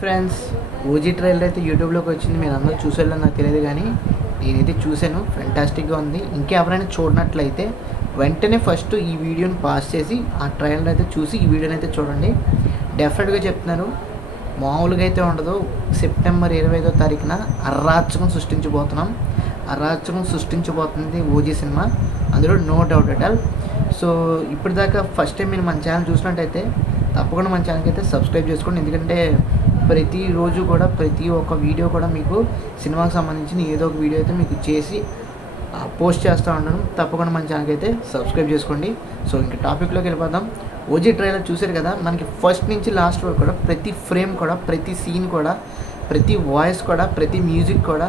Friends, OG trailer అయితే యూట్యూబ్లోకి వచ్చింది. మీరు అందరూ చూసేలా నాకు తెలియదు, కానీ నేనైతే చూశాను. ఫెంటాస్టిక్గా ఉంది. ఇంకెవరైనా చూడనట్లయితే వెంటనే ఫస్ట్ ఈ వీడియోని పాస్ చేసి ఆ ట్రైలర్ అయితే చూసి ఈ వీడియోని అయితే చూడండి. డెఫినెట్గా చెప్తున్నాను, మామూలుగా అయితే ఉండదు. సెప్టెంబర్ 25వ తారీఖున అరాచకం సృష్టించబోతుంది ఓజీ సినిమా, అందులో no doubt at all. So ఇప్పటిదాకా ఫస్ట్ టైం మీరు మన ఛానల్ చూసినట్టయితే తప్పకుండా మన ఛానల్కి అయితే సబ్స్క్రైబ్ చేసుకోండి. ఎందుకంటే ప్రతిరోజు కూడా ప్రతి ఒక్క వీడియో కూడా మీకు సినిమాకి సంబంధించిన ఏదో ఒక వీడియో అయితే మీకు చేసి పోస్ట్ చేస్తూ ఉంటాను. తప్పకుండా మన ఛానల్కి అయితే సబ్స్క్రైబ్ చేసుకోండి. సో ఇంకా టాపిక్లోకి వెళ్ళిపోదాం. ఓజీ ట్రైలర్ చూశారు కదా, మనకి ఫస్ట్ నుంచి లాస్ట్ వరకు కూడా ప్రతి ఫ్రేమ్ కూడా, ప్రతి సీన్ కూడా, ప్రతి వాయిస్ కూడా, ప్రతి మ్యూజిక్ కూడా,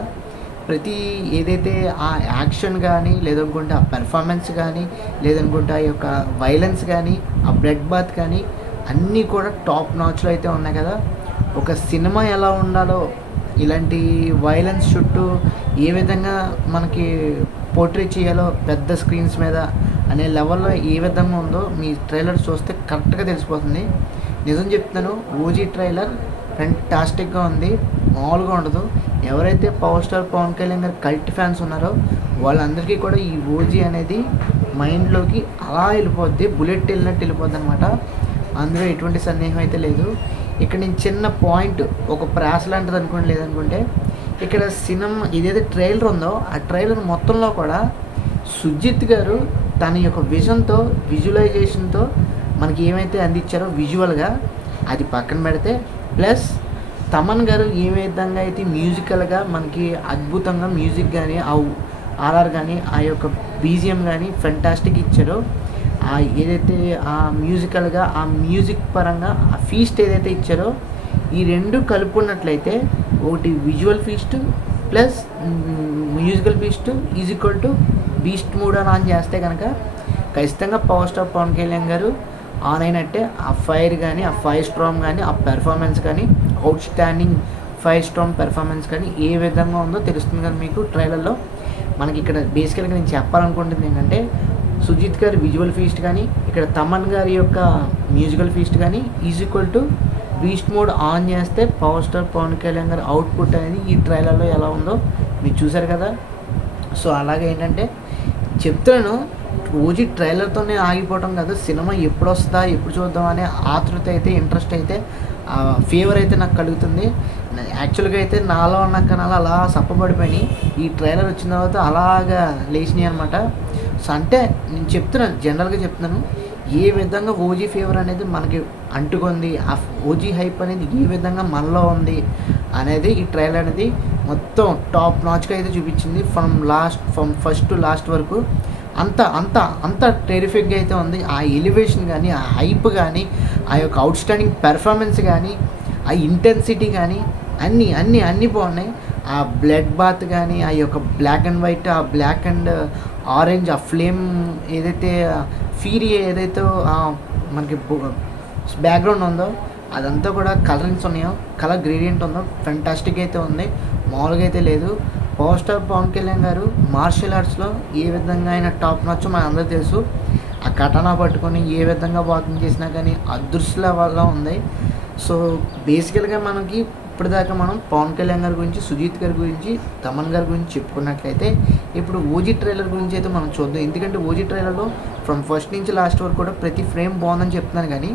ప్రతి ఏదైతే ఆ యాక్షన్ కానీ, లేదనుకుంటే ఆ పెర్ఫార్మెన్స్ కానీ, లేదనుకుంటే ఆ యొక్క వైలెన్స్ కానీ, ఆ బ్లడ్ బాత్ కానీ అన్నీ కూడా టాప్ నాచ్లో అయితే ఉన్నాయి కదా. ఒక సినిమా ఎలా ఉండాలో, ఇలాంటి వైలెన్స్ చుట్టూ ఏ విధంగా మనకి పోర్ట్రే చేయాలో పెద్ద స్క్రీన్స్ మీద అనే లెవెల్లో ఏ విధంగా ఉందో మీ ట్రైలర్ చూస్తే కరెక్ట్గా తెలిసిపోతుంది. నిజం చెప్తున్నాను, ఓజీ ట్రైలర్ ఫెంటాస్టిక్గా ఉంది, మామూలుగా ఉండదు. ఎవరైతే పవర్ స్టార్ పవన్ కళ్యాణ్ గారి కల్ట్ ఫ్యాన్స్ ఉన్నారో వాళ్ళందరికీ కూడా ఈ ఓజీ అనేది మైండ్లోకి అలా వెళ్ళిపోద్ది, బుల్లెట్ వెళ్ళినట్టు వెళ్ళిపోద్ది అనమాట. అందులో ఎటువంటి సందేహం అయితే లేదు. ఇక్కడ నేను చిన్న పాయింట్, ఒక ప్రాస లాంటిది అనుకోండి, లేదనుకుంటే ఇక్కడ సినిమా ఏదైతే ట్రైలర్ ఉందో ఆ ట్రైలర్ మొత్తంలో కూడా సుజిత్ గారు తన యొక్క విజన్తో, విజువలైజేషన్తో మనకి ఏమైతే అందించారో విజువల్గా అది పక్కన పెడితే, ప్లస్ తమన్ గారు ఏ విధంగా అయితే మ్యూజికల్గా మనకి అద్భుతంగా మ్యూజిక్ కానీ, ఆ ఆర్ఆర్ కానీ, ఆ యొక్క బీజిఎం కానీ ఫెంటాస్టిక్ ఇచ్చారో, ఏదైతే ఆ మ్యూజికల్గా, ఆ మ్యూజిక్ పరంగా ఆ ఫీస్ట్ ఏదైతే ఇచ్చారో, ఈ రెండు కలుపుకున్నట్లయితే ఒకటి visual feast plus musical feast is equal to beast mood అని ఆన్ చేస్తే కనుక ఖచ్చితంగా పవర్ స్టార్ పవన్ కళ్యాణ్ గారు ఆన్ అయినట్టే. ఆ ఫైర్ కానీ, ఆ ఫైర్ స్ట్రామ్ కానీ, ఆ పెర్ఫార్మెన్స్ కానీ, out standing fire storm performance కానీ ఏ విధంగా ఉందో తెలుస్తుంది కదా మీకు ట్రైలర్లో. మనకి ఇక్కడ బేసికల్గా నేను చెప్పాలనుకుంటుంది ఏంటంటే, సుజిత్ గారి విజువల్ ఫీస్ట్ కానీ, ఇక్కడ తమన్ గారి యొక్క మ్యూజికల్ ఫీస్ట్ కానీ is equal to beast mode on చేస్తే పవర్ స్టార్ పవన్ కళ్యాణ్ గారి అవుట్పుట్ అనేది ఈ ట్రైలర్లో ఎలా ఉందో మీరు చూసారు కదా. సో అలాగే ఏంటంటే చెప్తున్నాను, ఓజీ ట్రైలర్తోనే ఆగిపోవటం కాదు, సినిమా ఎప్పుడు వస్తుందా, ఎప్పుడు చూద్దాం అనే ఆతృత అయితే, ఇంట్రెస్ట్ అయితే, ఫేవర్ అయితే నాకు కలుగుతుంది. యాక్చువల్గా అయితే నాలో ఉన్న కణాలు అలా సప్పబడిపోయినాయి, ఈ ట్రైలర్ వచ్చిన తర్వాత అలాగా లేచినాయి అనమాట. సో అంటే నేను చెప్తున్నాను, జనరల్గా చెప్తున్నాను, ఏ విధంగా ఓజీ ఫేవర్ అనేది మనకి అంటుకుంది, ఆ ఓజీ హైప్ అనేది ఏ విధంగా మనలో ఉంది అనేది ఈ ట్రైలర్ అనేది మొత్తం టాప్ నాచ్గా అయితే చూపించింది. ఫ్రమ్ ఫస్ట్ టు లాస్ట్ వరకు అంత అంత అంత టెరిఫిక్గా అయితే ఉంది. ఆ ఎలివేషన్ కానీ, ఆ హైప్ కానీ, ఆ యొక్క అవుట్ స్టాండింగ్ పెర్ఫార్మెన్స్ కానీ, ఆ ఇంటెన్సిటీ కానీ అన్నీ అన్నీ అన్నీ బాగున్నాయి. ఆ బ్లడ్ బాత్ కానీ, ఆ యొక్క బ్లాక్ అండ్ వైట్, ఆ బ్లాక్ అండ్ ఆరెంజ్, ఆ ఫ్లేమ్ ఏదైతే ఫీరీ ఏదైతే మనకి బ్యాక్గ్రౌండ్ ఉందో అదంతా కూడా కలరింగ్స్ ఉన్నాయో, కలర్ గ్రేడియంట్ ఉందో ఫెంటాస్టిక్ అయితే ఉంది, మామూలుగా అయితే లేదు. పవర్ స్టార్ పవన్ కళ్యాణ్ గారు మార్షల్ ఆర్ట్స్లో ఏ విధంగా అయినా టాప్ నొచ్చు మన అందరూ తెలుసు. ఆ కటానా పట్టుకొని ఏ విధంగా వాకింగ్ చేసినా కానీ అదృశ్య లెవెల్లో ఉంది. సో బేసికల్గా మనకి ఇప్పటిదాకా మనం పవన్ కళ్యాణ్ గారి గురించి, సుజిత్ గారి గురించి, తమన్ గారి గురించి చెప్పుకున్నట్లయితే ఇప్పుడు ఓజీ ట్రైలర్ గురించి అయితే మనం చూద్దాం. ఎందుకంటే ఓజీ ట్రైలర్లో ఫ్రమ్ ఫస్ట్ నుంచి లాస్ట్ వరకు కూడా ప్రతి ఫ్రేమ్ బాగుందని చెప్తున్నాను, కానీ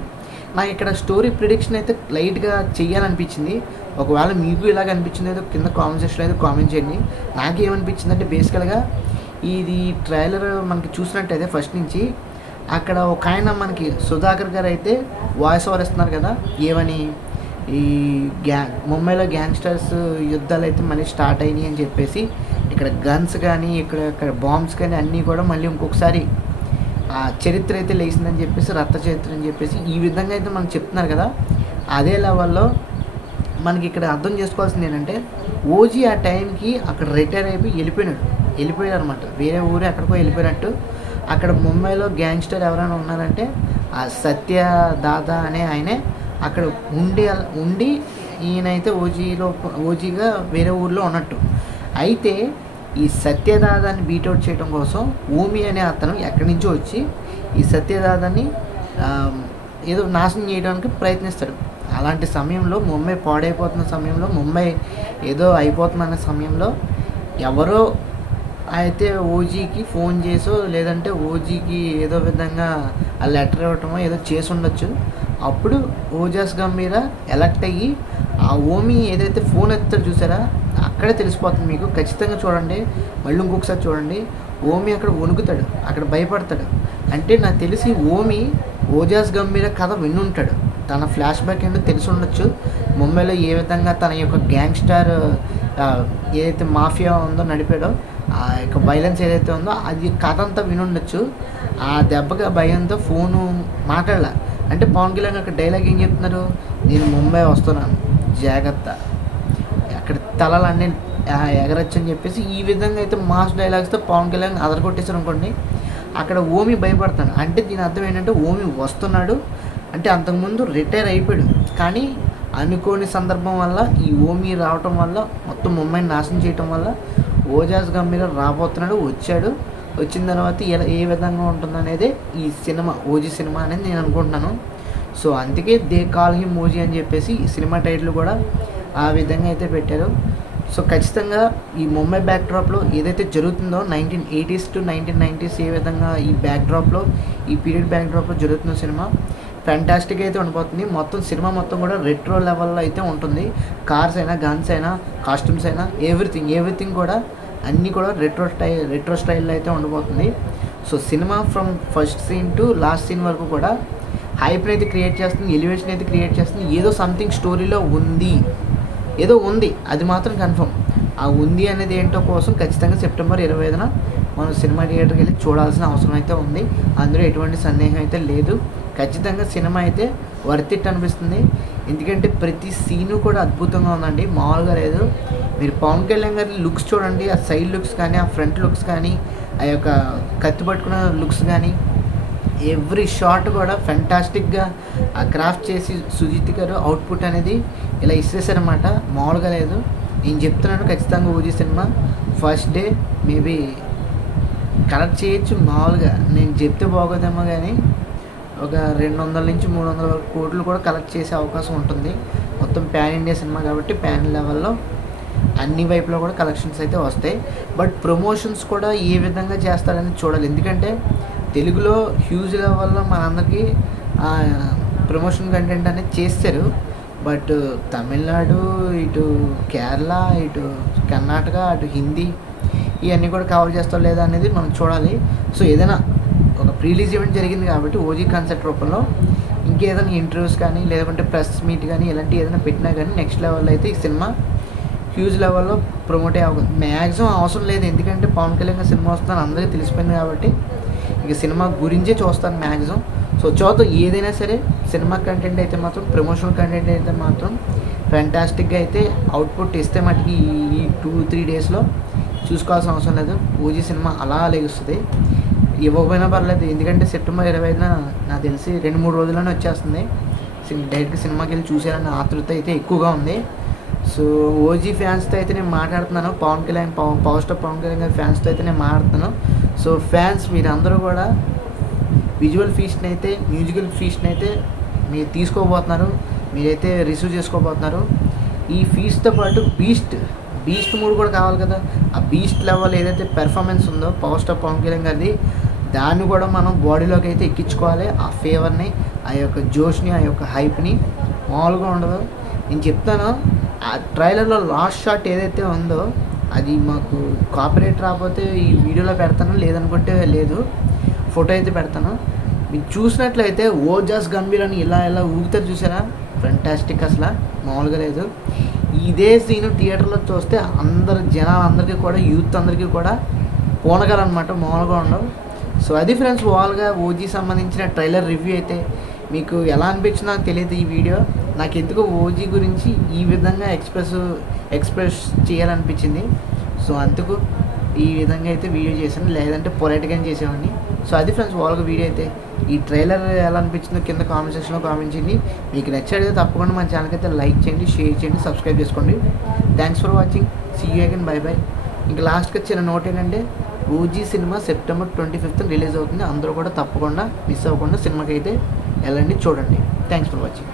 నాకు ఇక్కడ స్టోరీ ప్రిడిక్షన్ అయితే లైట్గా చెయ్యాలనిపించింది. ఒకవేళ మీకు ఇలాగ అనిపించింది ఏదో కింద కామెంట్ సెక్షన్లో అయితే కామెంట్ చేయండి. నాకేమనిపించింది అంటే, బేసికల్గా ఇది ట్రైలర్ మనకి చూసినట్టయితే ఫస్ట్ నుంచి అక్కడ ఒక ఆయన మనకి సుధాకర్ గారు అయితే వాయిస్ ఓవర్ ఇస్తున్నారు కదా, ఏమని ఈ ముంబైలో గ్యాంగ్స్టర్స్ యుద్ధాలు అయితే మళ్ళీ స్టార్ట్ అయినాయి అని చెప్పేసి, ఇక్కడ గన్స్ కానీ, ఇక్కడ బాంబ్స్ కానీ అన్నీ కూడా మళ్ళీ ఇంకొకసారి ఆ చరిత్ర అయితే లేచిందని చెప్పేసి, రక్త చరిత్ర అని చెప్పేసి ఈ విధంగా అయితే మనకు చెప్తున్నారు కదా. అదే లెవెల్లో మనకి ఇక్కడ అర్థం చేసుకోవాల్సింది ఏంటంటే, ఓజీ ఆ టైంకి అక్కడ రిటైర్ అయిపోయి వెళ్ళిపోయారు అనమాట, వేరే ఊరే ఎక్కడికో వెళ్ళిపోయినట్టు. అక్కడ ముంబైలో గ్యాంగ్స్టర్ ఎవరైనా ఉన్నారంటే ఆ సత్య దాదా అనే ఆయనే అక్కడ ఉండి ఈయనైతే ఓజీగా వేరే ఊర్లో ఉన్నట్టు. అయితే ఈ సత్యదాదాన్ని బీట్అవుట్ చేయడం కోసం ఓమి అనే అతను ఎక్కడి నుంచో వచ్చి ఈ సత్యదాదాన్ని ఏదో నాశనం చేయడానికి ప్రయత్నిస్తాడు. అలాంటి సమయంలో ముంబై పాడైపోతున్న సమయంలో, ముంబై ఏదో అయిపోతుందన్న సమయంలో ఎవరో అయితే ఓజీకి ఫోన్ చేసో లేదంటే ఓజీకి ఏదో విధంగా ఆ లెటర్ ఇవ్వటమో ఏదో చేసి ఉండొచ్చు. అప్పుడు ఓజాస్ గంభీర ఎలక్ట్ అయ్యి ఆ ఓమి ఏదైతే ఫోన్ ఎత్తాడో చూసారా, అక్కడే తెలిసిపోతుంది మీకు. ఖచ్చితంగా చూడండి, మళ్ళీ ఇంకొకసారి చూడండి. ఓమి అక్కడ వణుకుతాడు, అక్కడ భయపడతాడు. అంటే నాకు తెలిసి ఓమి ఓజాస్ గంభీర కథ విన్నుంటాడు. తన ఫ్లాష్ బ్యాక్ ఏంటో తెలిసి ఉండొచ్చు. ముంబైలో ఏ విధంగా తన యొక్క గ్యాంగ్స్టర్ ఏదైతే మాఫియా ఉందో నడిపాడో, ఆ యొక్క వైలెన్స్ ఏదైతే ఉందో అది కథ అంతా వినుండొచ్చు. ఆ దెబ్బకి భయంతో ఫోను మాట్లాడాల. అంటే పవన్ కళ్యాణ్ అక్కడ డైలాగ్ ఏం చెప్తున్నారు, నేను ముంబై వస్తున్నాను జాగ్రత్త, అక్కడ తలలన్నీ ఎగరచ్చు అని చెప్పేసి ఈ విధంగా అయితే మాస్ డైలాగ్స్తో పవన్ కళ్యాణ్ అదరగొట్టేశారు అనుకోండి. అక్కడ ఓమి భయపడతాడు. అంటే దీని అర్థం ఏంటంటే ఓమి వస్తున్నాడు అంటే అంతకుముందు రిటైర్ అయిపోయాడు, కానీ అనుకోని సందర్భం వల్ల ఈ ఓమి రావటం వల్ల మొత్తం ముంబైని నాశనం చేయటం వల్ల ఓజాస్ గంభీర రాబోతున్నాడు. వచ్చిన తర్వాత ఏ విధంగా ఉంటుందనేది ఈ సినిమా ఓజీ సినిమా అనేది నేను అనుకుంటున్నాను. సో అందుకే దే కాల్ హిమ్ ఓజీ అని చెప్పేసి ఈ సినిమా టైటిల్ కూడా ఆ విధంగా అయితే పెట్టారు. సో ఖచ్చితంగా ఈ ముంబై బ్యాక్డ్రాప్లో ఏదైతే జరుగుతుందో 1980s to 1990s ఏ విధంగా ఈ బ్యాక్డ్రాప్లో ఈ పీరియడ్ బ్యాక్డ్రాప్లో జరుగుతున్న సినిమా ఫ్యాంటాస్టిక్ అయితే ఉండిపోతుంది. మొత్తం సినిమా మొత్తం కూడా రెట్రో లెవెల్లో అయితే ఉంటుంది. కార్స్ అయినా, గన్స్ అయినా, కాస్ట్యూమ్స్ అయినా, ఎవ్రీథింగ్ కూడా అన్నీ కూడా రెట్రో స్టైల్లో అయితే ఉండిపోతుంది. So cinema from first scene to last scene వరకు కూడా హైప్ని అయితే క్రియేట్ చేస్తుంది, ఎలివేషన్ అయితే క్రియేట్ చేస్తుంది. ఏదో సంథింగ్ స్టోరీలో ఏదో ఉంది, అది మాత్రం కన్ఫర్మ్. ఆ ఉంది అనేది ఏంటో కోసం ఖచ్చితంగా September 25న మనం సినిమా థియేటర్కి వెళ్ళి చూడాల్సిన అవసరం అయితే ఉంది. అందులో ఎటువంటి సందేహం అయితే లేదు. ఖచ్చితంగా సినిమా అయితే వర్త్ ఇట్ అనిపిస్తుంది. ఎందుకంటే ప్రతి సీను కూడా అద్భుతంగా ఉందండి, మామూలుగా లేదు. మీరు పవన్ కళ్యాణ్ గారి లుక్స్ చూడండి, ఆ సైడ్ లుక్స్ కానీ, ఆ ఫ్రంట్ లుక్స్ కానీ, ఆ యొక్క కత్తి పట్టుకున్న లుక్స్ కానీ, ఎవ్రీ షాట్ కూడా ఫెంటాస్టిక్గా ఆ క్రాఫ్ట్ చేసి సుజిత్ గారు అవుట్పుట్ అనేది ఇలా ఇచ్చేసారనమాట, మామూలుగా లేదు. నేను చెప్తున్నాను ఖచ్చితంగా OG cinema first day maybe collect చేయొచ్చు. మామూలుగా నేను చెప్తే బాగోదేమో కానీ ఒక 200 నుంచి 300 కోట్లు కూడా కలెక్ట్ చేసే అవకాశం ఉంటుంది. మొత్తం ప్యాన్ ఇండియా సినిమా కాబట్టి ప్యాన్ లెవెల్లో అన్ని వైపులో కూడా కలెక్షన్స్ అయితే వస్తాయి. బట్ ప్రమోషన్స్ కూడా ఏ విధంగా చేస్తారని చూడాలి. ఎందుకంటే తెలుగులో హ్యూజ్ లెవెల్లో మనందరికీ ప్రమోషన్ కంటెంట్ అనేది చేస్తారు. బట్ తమిళనాడు, ఇటు కేరళ, ఇటు కర్ణాటక, అటు హిందీ ఇవన్నీ కూడా కవర్ చేస్తారో లేదా అనేది మనం చూడాలి. సో ఏదైనా ఒక ప్రీలీజ్ ఈవెంట్ జరిగింది కాబట్టి ఓజీ కాన్సెప్ట్ రూపంలో ఇంకేదైనా ఇంటర్వ్యూస్ కానీ లేదంటే ప్రెస్ మీట్ కానీ ఇలాంటి ఏదైనా పెట్టినా కానీ నెక్స్ట్ లెవెల్లో అయితే ఈ సినిమా హ్యూజ్ లెవెల్లో ప్రమోట్ అయ్యే మ్యాక్సిమం అవసరం లేదు. ఎందుకంటే పవన్ కళ్యాణ్ సినిమా వస్తుందని అందరికీ తెలిసిపోయింది కాబట్టి ఇక సినిమా గురించే చూస్తాను మ్యాక్సిమం. సో చూద్దాం, ఏదైనా సరే సినిమా కంటెంట్ అయితే మాత్రం, ప్రమోషనల్ కంటెంట్ అయితే మాత్రం ఫ్యాంటాస్టిక్గా అయితే అవుట్పుట్ ఇస్తే మటుకి ఈ 2-3 డేస్లో చూసుకోవాల్సిన అవసరం లేదు. ఓజీ సినిమా అలా లెగుస్తుంది, ఇవ్వకపోయినా పర్లేదు. ఎందుకంటే September 25న నాకు తెలిసి 2-3 రోజుల్లోనే వచ్చేస్తుంది. డైరెక్ట్గా సినిమాకి వెళ్ళి చూసేయాలన్న ఆతృత అయితే ఎక్కువగా ఉంది. సో ఓజీ ఫ్యాన్స్తో అయితే నేను మాట్లాడుతున్నాను, పవర్ స్టార్ పవన్ కళ్యాణ్ గారి ఫ్యాన్స్తో అయితే నేను మాట్లాడుతున్నాను. సో ఫ్యాన్స్ మీరందరూ కూడా విజువల్ ఫీస్ట్ని అయితే, మ్యూజికల్ ఫీస్ట్ని అయితే మీరు తీసుకోబోతున్నారు, మీరైతే రిసీవ్ చేసుకోబోతున్నారు. ఈ ఫీస్ట్తో పాటు బీస్ట్ మూడ్ కూడా కావాలి కదా. ఆ బీస్ట్ లెవెల్ ఏదైతే పెర్ఫార్మెన్స్ ఉందో పవర్ స్టార్ పవన్ కళ్యాణ్ గారిది, దాన్ని కూడా మనం బాడీలోకి అయితే ఎక్కించుకోవాలి. ఆ ఫేవర్ని, ఆ యొక్క జోష్ని, ఆ యొక్క హైప్ని మామూలుగా ఉండదు. నేను చెప్తాను, ఆ ట్రైలర్లో లాస్ట్ షాట్ ఏదైతే ఉందో అది మాకు కాపీరైట్ రాకపోతే ఈ వీడియోలో పెడతాను, లేదనుకుంటే లేదు, ఫోటో అయితే పెడతాను. మీరు చూసినట్లయితే ఓజాస్ గంభీర్ అని ఇలా ఊగుతారు చూసారా, ఫెంటాస్టిక్, అసలు మామూలుగా లేదు. ఇదే సీను థియేటర్లో చూస్తే జనాలందరికీ కూడా, యూత్ అందరికీ కూడా పోనగాలన్నమాట, మామూలుగా ఉండవు. సో అది ఫ్రెండ్స్, ఓవరాల్గా ఓజీ సంబంధించిన ట్రైలర్ రివ్యూ అయితే మీకు ఎలా అనిపించిందో నాకు తెలియదు. ఈ వీడియో నాకు ఎందుకు ఓజీ గురించి ఈ విధంగా ఎక్స్ప్రెస్ చేయాలనిపించింది. సో అందుకు ఈ విధంగా అయితే వీడియో చేశాను, లేదంటే పొలైట్గానే చేసేవాడిని. సో అది ఫ్రెండ్స్, ఓవరాల్గా వీడియో అయితే. ఈ ట్రైలర్ ఎలా అనిపించిందో కింద కామెంట్ సెక్షన్లో కామెంట్ చేయండి. మీకు నచ్చితే తప్పకుండా మన ఛానల్కి అయితే లైక్ చేయండి, షేర్ చేయండి, సబ్స్క్రైబ్ చేసుకోండి. Thanks for watching, see you again, bye bye. ఇంకా లాస్ట్కి చిన్న నోట్ ఏంటంటే, OG cinema September 25th release అవుతుంది. అందరూ కూడా తప్పకుండా మిస్ అవ్వకుండా సినిమాకి అయితే వెళ్ళండి, చూడండి. Thanks for watching.